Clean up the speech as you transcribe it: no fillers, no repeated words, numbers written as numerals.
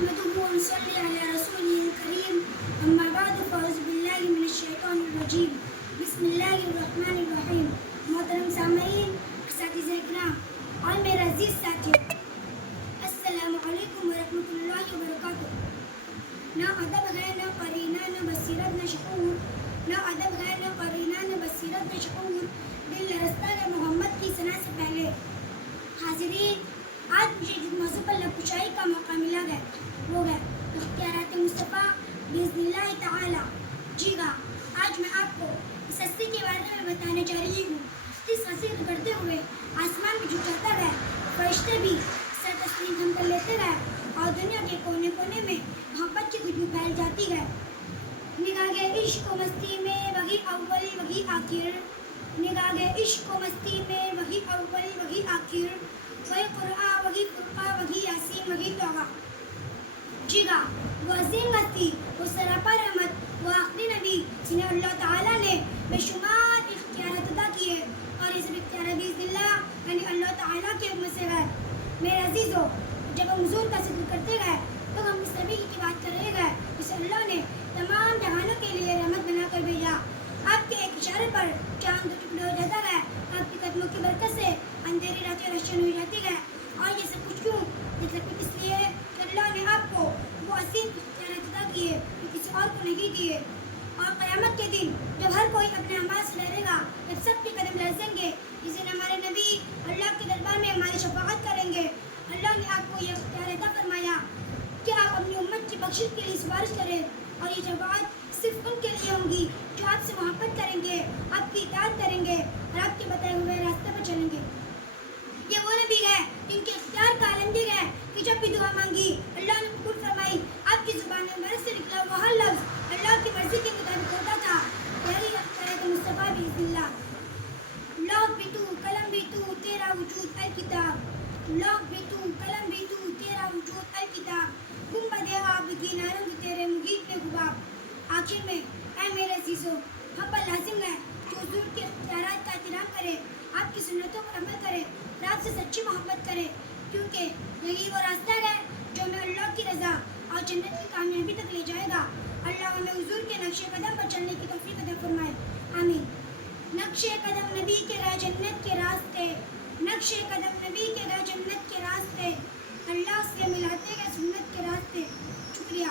نحمده ونصلي على رسوله الكريم أما بعد فأعوذ بالله من الشيطان الرجيم بسم الله الرحمن الرحیم. محترم سامعین، اساتذہ اکرام اور میرے عزیز ساتھیوں، السلام علیکم ورحمۃ اللہ وبرکاتہ. نہ ادب ہے، نہ قرینہ، نہ بصیرت، نہ شعور. نہ ادب ہے، نہ قرینہ، نہ بصیرت، نہ شعور. دل لرزتا ہے محمد کی ثنا سے پہلے. حاضرین، آج مجھے جس موضوع پر لب کشائی کا موقع ملا ہے وہ ہے اختیارات مصطفیٰ باذن اللہ تعالی. جی ہاں، آج میں آپ کو اس ہستی کے بارے میں بتانے جا رہی ہوں جس ہستی کو کرتے ہوئے آسمان بھی جھکاتا ہے، فرشتے بھی سر تسلیم ہم کر لیتے ہیں اور دنیا کے کونے کونے میں محبت کی خوشبو پھیل جاتی ہے. نگاہ عشق و مستی میں وہی اول وہی آخر. نگاہ عشق و مستی میں وہی اول وہی آخر. وہی قرآن وہی فرقہ وہی یاسین وہی توبہ. جی ہاں، وہ عظیم ہستی، وہ سراپا رحمت، وہ آخری نبی جنہیں اللہ تعالیٰ نے بے شمار اختیارات عطا کیے اور یہ سب اختیارات باذن اللہ یعنی اللہ تعالیٰ کے حکم سے ہے. میرے عزیزوں، جب ہم حضور کا ذکر کرتے گئے تو ہم اس نبی کی بات کر رہے گئے جسے اللہ نے تمام جہانوں کے لیے رحمت بنا کر بھیجا. آپ کے ایک اشارے پر چاند دو ٹکڑے ہو جاتا ہے، آپ کے قدموں کی برکت سے اندھیری راتیں روشن ہو جاتی ہے. اور یہ سب کچھ کیوں؟ اس لیے کہ اللہ نے آپ کو وہ عظیم اختیارات عطا کیے جو کسی اور کو نہیں دیے. اور قیامت کے دن جب ہر کوئی اپنے اعمال سے ڈرے گا، جب سب کے قدم لرزیں گے، جس دن ہمارے نبی اللہ کے دربار میں ہماری شفاعت کریں گے. اللہ نے آپ کو یہ اختیار عطا فرمایا کہ آپ اپنی امت کی بخشش کے لیے سفارش کریں اور یہ شفاعت صرف ان کے لیے ہوں گی جو آپ سے محبت کریں گے، آپ کی اطاعت کریں گے اور آپ کے بتائے ہوئے راستے پر چلیں گے. یہ وہ نبی ہے جن کے اختیار کا عالمگیر ہے کہ جب بھی دعا مانگی اللہ نے قبول فرمائی. آپ کی زبان مبارک سے نکلا وہ ہر لفظ اللہ کی مرضی کے مطابق ہوتا تھا. یہی اختیارات مصطفیٰ باذن اللہ. لوح بھی تو، قلم بھی تو، تیرا وجود الکتاب. لوح بھی تو، قلم بھی تو، تیرا وجود الکتاب. گنبد آب کی نارنگ تیرے مغیب میں حباب. آخر میں اے میرے عزیزوں، ہم پر لازم ہے کہ حضور کے اختیارات کا احترام کرے، آپ کی سنتوں پر عمل کرے اور آپ سے سچی محبت کرے، کیونکہ یہی وہ راستہ ہے جو ہمیں اللہ کی رضا اور جنت کی کامیابی تک لے جائے گا. اللہ ہمیں حضور کے نقش قدم پر چلنے کی توفیق عطا فرمائے، آمین. نقش قدم نبی کے رہے جنت کے راستے. نقش قدم نبی کے رہے جنت کے راستے. اللہ سے ملاتے گئے سنت کے راستے. شکریہ.